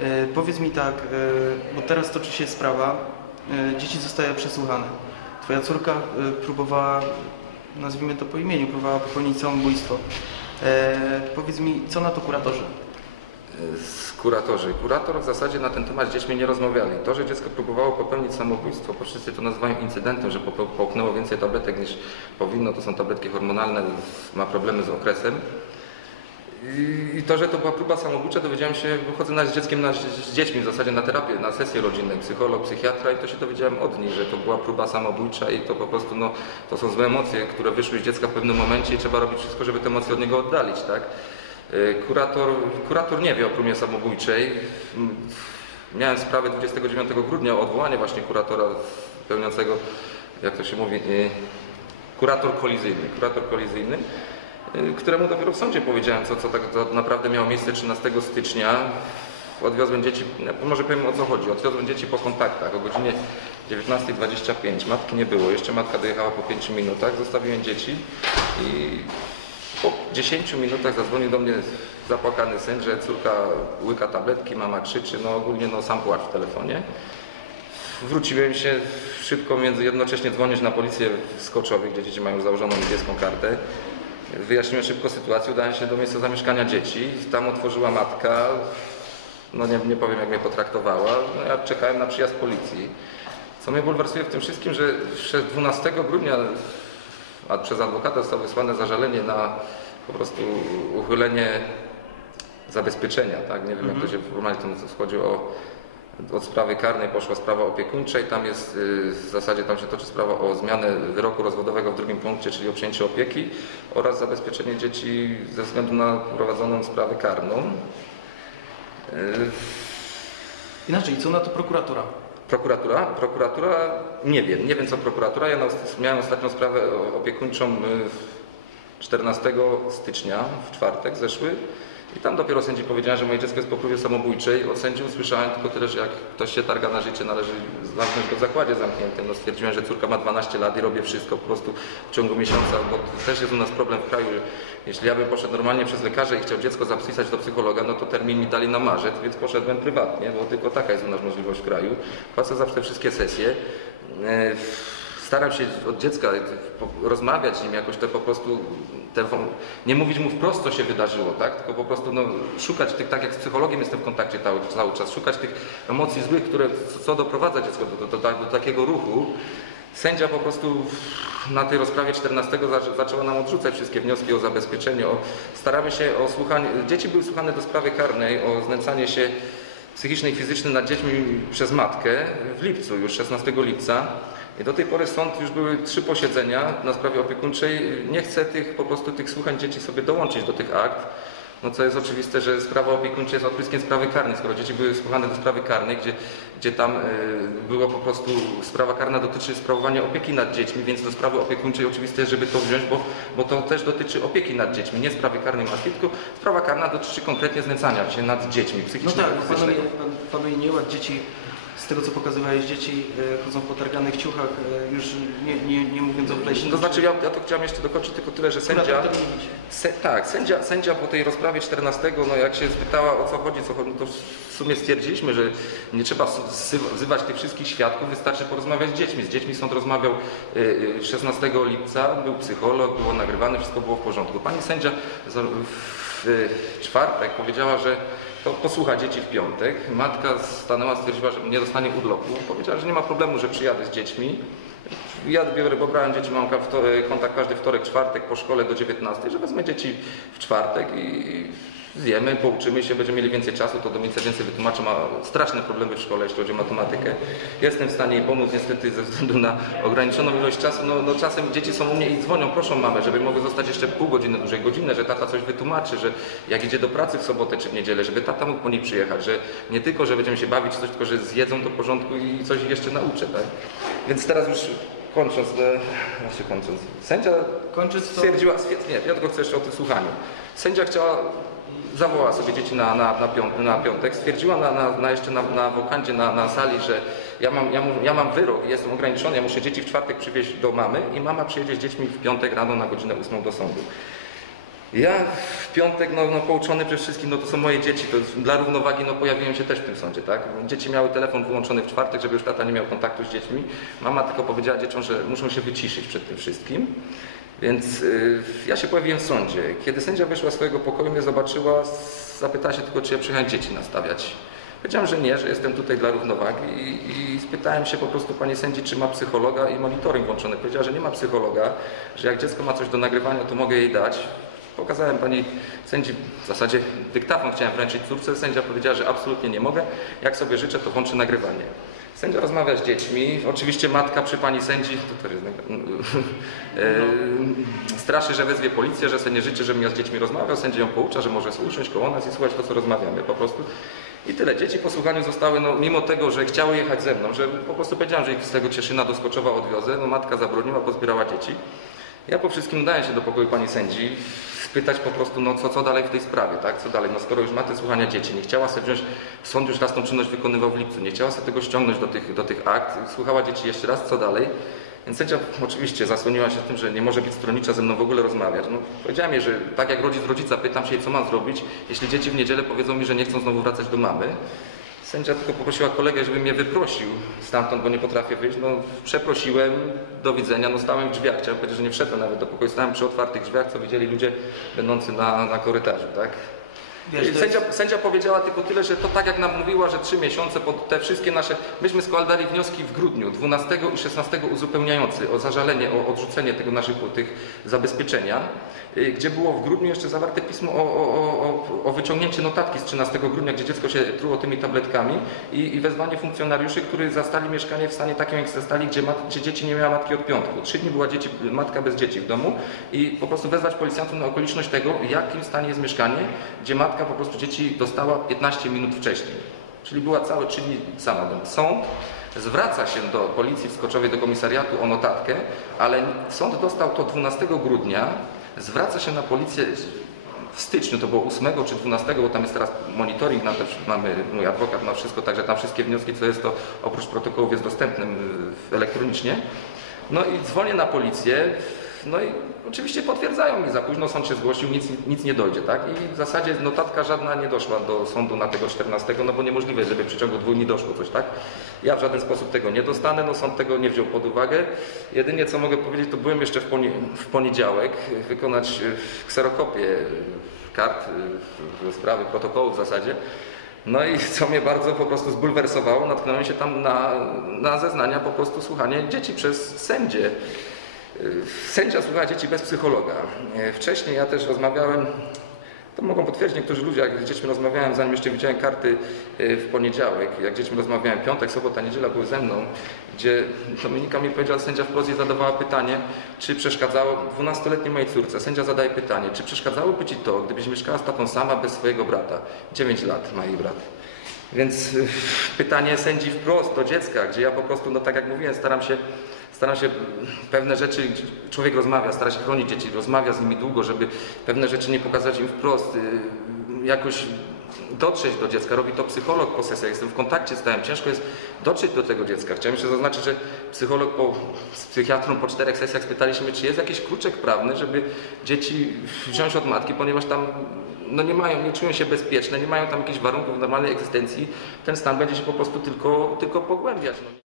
E, Powiedz mi tak, e, bo teraz toczy się sprawa, e, dzieci zostały przesłuchane. Twoja córka próbowała, nazwijmy to po imieniu, próbowała popełnić samobójstwo. Powiedz mi, co na to kuratorzy? z kuratorzy. Kurator w zasadzie na ten temat z dziećmi nie rozmawiali. To, że dziecko próbowało popełnić samobójstwo, bo wszyscy to nazywają incydentem, że połknęło więcej tabletek niż powinno, to są tabletki hormonalne, ma problemy z okresem. I- to, że to była próba samobójcza, dowiedziałem się, chodzę nawet z dzieckiem, na, z dziećmi w zasadzie na terapię, na sesję rodzinną, psycholog, psychiatra i to się dowiedziałem od nich, że to była próba samobójcza i to po prostu, no, to są złe emocje, które wyszły z dziecka w pewnym momencie i trzeba robić wszystko, żeby te emocje od niego oddalić, tak? Y, Kurator, kurator nie wie o próbie samobójczej. M, Miałem sprawę 29 grudnia o odwołanie właśnie kuratora pełniącego, jak to się mówi, y, kurator kolizyjny. Kurator kolizyjny, któremu dopiero w sądzie powiedziałem, co, co tak to naprawdę miało miejsce 13 stycznia. Odwiozłem dzieci, no, może powiem o co chodzi. Odwiozłem dzieci po kontaktach o godzinie 19.25. Matki nie było, jeszcze matka dojechała po 5 minutach. Zostawiłem dzieci i po 10 minutach zadzwonił do mnie zapłakany syn, że córka łyka tabletki, mama krzyczy, no ogólnie no sam płacz w telefonie. Wróciłem się szybko między jednocześnie dzwonić na policję w Skoczowie, gdzie dzieci mają założoną niebieską kartę. Wyjaśniłem szybko sytuację, udałem się do miejsca zamieszkania dzieci. Tam otworzyła matka, no nie, nie powiem jak mnie potraktowała. No ja czekałem na przyjazd policji. Co mnie bulwersuje w tym wszystkim, że jeszcze 12 grudnia a przez adwokata zostało wysłane zażalenie na po prostu uchylenie zabezpieczenia, tak? Nie wiem jak to się formalnie to chodzi o od sprawy karnej poszła sprawa opiekuńczej, tam jest y, w zasadzie tam się toczy sprawa o zmianę wyroku rozwodowego w drugim punkcie, czyli o przejęcie opieki oraz zabezpieczenie dzieci ze względu na prowadzoną sprawę karną. Y, Inaczej, co na to prokuratura? Prokuratura? Prokuratura nie wiem, nie wiem co prokuratura. Ja miałem ostatnią sprawę opiekuńczą y, 14 stycznia, w czwartek zeszły i tam dopiero sędzi powiedziałem, że moje dziecko jest po próbie samobójczej. Od sędzi usłyszałem tylko tyle, że jak ktoś się targa na życie, należy zamknąć go w zakładzie zamkniętym. No stwierdziłem, że córka ma 12 lat i robię wszystko po prostu w ciągu miesiąca, bo też jest u nas problem w kraju. Jeśli ja bym poszedł normalnie przez lekarza i chciał dziecko zapisać do psychologa, no to termin mi dali na marzec, więc poszedłem prywatnie, bo tylko taka jest u nas możliwość w kraju. Płacę zawsze wszystkie sesje. Staram się od dziecka rozmawiać z nim jakoś to po prostu, te, nie mówić mu wprost, co się wydarzyło, tak? tylko po prostu no, szukać tych, tak jak z psychologiem jestem w kontakcie cały, cały czas, szukać tych emocji złych, które, co- doprowadza dziecko do, do, do, do takiego ruchu. Sędzia po prostu na tej rozprawie 14 zaczę- zaczęła nam odrzucać wszystkie wnioski o zabezpieczenie. O, staramy się o słuchanie, dzieci były słuchane do sprawy karnej, o znęcanie się psychiczne i fizyczne nad dziećmi przez matkę w lipcu, już 16 lipca. I do tej pory sąd już były trzy posiedzenia na sprawie opiekuńczej. Nie chce tych po prostu tych słuchań dzieci sobie dołączyć do tych akt. No co jest oczywiste, że sprawa opiekuńcza jest odpryskiem sprawy karnej. Skoro dzieci były słuchane do sprawy karnej, gdzie, gdzie tam y, było po prostu sprawa karna dotyczy sprawowania opieki nad dziećmi, więc do sprawy opiekuńczej oczywiste jest, żeby to wziąć, bo, bo to też dotyczy opieki nad dziećmi, nie sprawy karnej matki, tylko sprawa karna dotyczy konkretnie znęcania się nad dziećmi No psychicznego tak, i fizycznego. panuje, pan- panuje nieład dzieci, z tego co pokazywałeś, dzieci e, chodzą w potarganych ciuchach, e, już nie, nie, nie mówiąc o pleśni. To znaczy ja, ja to chciałem jeszcze dokończyć tylko tyle, że sędzia, se, tak, sędzia, sędzia po tej rozprawie 14, no jak się spytała o co chodzi, co chodzi, no to w sumie stwierdziliśmy, że nie trzeba wzy- wzywać tych wszystkich świadków, wystarczy porozmawiać z dziećmi. Z dziećmi sąd rozmawiał y, y, 16 lipca, był psycholog, było nagrywane, wszystko było w porządku. Pani sędzia w czwartek powiedziała, że to posłucha dzieci w piątek. Matka stanęła, stwierdziła, że nie dostanie urlopu. Powiedziała, że nie ma problemu, że przyjadę z dziećmi. Ja biorę, pobrałem dzieci, mam kontakt każdy wtorek, czwartek po szkole do 19, że wezmę dzieci w czwartek i zjemy, pouczymy się, będziemy mieli więcej czasu, to Dominica więcej wytłumaczy, ma straszne problemy w szkole, jeśli chodzi o matematykę. Jestem w stanie jej pomóc, niestety ze względu na ograniczoną ilość czasu, no, no czasem dzieci są u mnie i dzwonią, proszą mamę, żeby mogły zostać jeszcze pół godziny dłużej, godzinę, że tata coś wytłumaczy, że jak idzie do pracy w sobotę czy w niedzielę, żeby tata mógł po niej przyjechać, że nie tylko, że będziemy się bawić coś, tylko że zjedzą do porządku i coś jeszcze nauczę, tak? Więc teraz już kończąc, właśnie kończąc, sędzia Kończąc to- stwierdziła, stwierd- nie, ja tylko chcę jeszcze o tym słuchaniu. Sędzia chciała, zawołała sobie dzieci na, na, na, piąt, na piątek, stwierdziła na, na, na jeszcze na, na wokandzie, na, na sali, że ja mam, ja, ja mam wyrok, jestem ograniczony, ja muszę dzieci w czwartek przywieźć do mamy i mama przyjedzie z dziećmi w piątek rano na godzinę ósmą do sądu. Ja w piątek, no, no pouczony przede wszystkim, no to są moje dzieci, to dla równowagi no pojawiłem się też w tym sądzie, tak? Dzieci miały telefon wyłączony w czwartek, żeby już tata nie miał kontaktu z dziećmi. Mama tylko powiedziała dzieciom, że muszą się wyciszyć przed tym wszystkim. Więc y, ja się pojawiłem w sądzie. Kiedy sędzia wyszła z swojego pokoju, mnie zobaczyła, zapytała się tylko, czy ja przyjechałem dzieci nastawiać. Powiedziałem, że nie, że jestem tutaj dla równowagi i, i spytałem się po prostu pani sędzi, czy ma psychologa i monitoring włączony. Powiedziała, że nie ma psychologa, że jak dziecko ma coś do nagrywania, to mogę jej dać. Pokazałem pani sędzi, w zasadzie dyktafon chciałem wręczyć córce, sędzia powiedziała, że absolutnie nie mogę. Jak sobie życzę, to włączy nagrywanie. Sędzia rozmawia z dziećmi, oczywiście matka przy pani sędzi, to jest, e, straszy, że wezwie policję, że sobie nie życzy, żebym ja z dziećmi rozmawiał, sędzia ją poucza, że może usiąść koło nas i słuchać to, co rozmawiamy po prostu. I tyle. Dzieci po słuchaniu zostały, no, mimo tego, że chciały jechać ze mną, że po prostu powiedziałem, że ich z tego Cieszyna do Skoczowa odwiozę, no matka zabroniła, pozbierała dzieci. Ja po wszystkim udałem się do pokoju pani sędzi, spytać po prostu, no co, co dalej w tej sprawie, tak? Co dalej? No skoro już ma te słuchania dzieci, nie chciała sobie wziąć, sąd już raz tą czynność wykonywał w lipcu, nie chciała sobie tego ściągnąć do tych, do tych akt, słuchała dzieci jeszcze raz, co dalej? Więc sędzia oczywiście zasłoniła się tym, że nie może być stronnicza ze mną w ogóle rozmawiać. No, powiedziałem jej, że tak jak rodzic rodzica, pytam się jej, co mam zrobić, jeśli dzieci w niedzielę powiedzą mi, że nie chcą znowu wracać do mamy. Sędzia tylko poprosiła kolegę, żeby mnie wyprosił stamtąd, bo nie potrafię wyjść. No, przeprosiłem, do widzenia, no stałem w drzwiach. Chciałem powiedzieć, że nie wszedłem nawet do pokoju, stałem przy otwartych drzwiach, co widzieli ludzie będący na, na korytarzu, tak? Wiesz, sędzia, jest- sędzia powiedziała tylko tyle, że to tak jak nam mówiła, że trzy miesiące pod te wszystkie nasze. Myśmy składali wnioski w grudniu 12 i 16 uzupełniający o zażalenie, o odrzucenie tego naszych tych zabezpieczenia, y, gdzie było w grudniu jeszcze zawarte pismo o, o, o, o, o wyciągnięcie notatki z 13 grudnia, gdzie dziecko się truło tymi tabletkami i, i wezwanie funkcjonariuszy, którzy zastali mieszkanie w stanie takim, jak zastali, gdzie, mat, gdzie dzieci nie miała matki od piątku. Trzy dni była dzieci, matka bez dzieci w domu i po prostu wezwać policjantów na okoliczność tego, w jakim stanie jest mieszkanie, gdzie matka po prostu dzieci dostała 15 minut wcześniej. Czyli była całe trzy dni. Sąd zwraca się do policji w Skoczowie, do komisariatu o notatkę, ale sąd dostał to 12 grudnia, zwraca się na policję w styczniu, to było 8 czy 12, bo tam jest teraz monitoring, też mamy, mój adwokat ma wszystko, także tam wszystkie wnioski, co jest to oprócz protokołów jest dostępnym y, elektronicznie. No i dzwonię na policję, no i oczywiście potwierdzają mi, za późno sąd się zgłosił, nic, nic nie dojdzie, tak? I w zasadzie notatka żadna nie doszła do sądu na tego 14, no bo niemożliwe, żeby w przeciągu dwóch dni doszło coś, tak? Ja w żaden sposób tego nie dostanę, no sąd tego nie wziął pod uwagę. Jedynie co mogę powiedzieć, to byłem jeszcze w, poni w poniedziałek wykonać y, kserokopię y, kart y, sprawy, protokołu w zasadzie. No i co mnie bardzo po prostu zbulwersowało, natknąłem się tam na, na zeznania, po prostu słuchanie dzieci przez sędzie. Y, Sędzia słucha dzieci bez psychologa. Y, Wcześniej ja też rozmawiałem, to mogą potwierdzić niektórzy ludzie, jak z dziećmi rozmawiałem, zanim jeszcze widziałem karty y, w poniedziałek, jak z dziećmi rozmawiałem, piątek, sobota, niedziela były ze mną, gdzie Dominika mi powiedziała, sędzia wprost jej zadawała pytanie, czy przeszkadzało, 12-letniej mojej córce, sędzia zadaje pytanie, czy przeszkadzałoby Ci to, gdybyś mieszkała z tatą sama bez swojego brata? 9 lat ma jej brat. Więc y, pytanie sędzi wprost do dziecka, gdzie ja po prostu, no tak jak mówiłem, staram się, staram się pewne rzeczy, człowiek rozmawia, stara się chronić dzieci, rozmawia z nimi długo, żeby pewne rzeczy nie pokazać im wprost, y, jakoś dotrzeć do dziecka. Robi to psycholog po sesjach, jestem w kontakcie z tym, ciężko jest dotrzeć do tego dziecka. Chciałem jeszcze zaznaczyć, że psycholog po, z psychiatrą po czterech sesjach spytaliśmy, czy jest jakiś kruczek prawny, żeby dzieci wziąć od matki, ponieważ tam no nie mają, nie czują się bezpieczne, nie mają tam jakichś warunków normalnej egzystencji, ten stan będzie się po prostu tylko, tylko pogłębiać. No.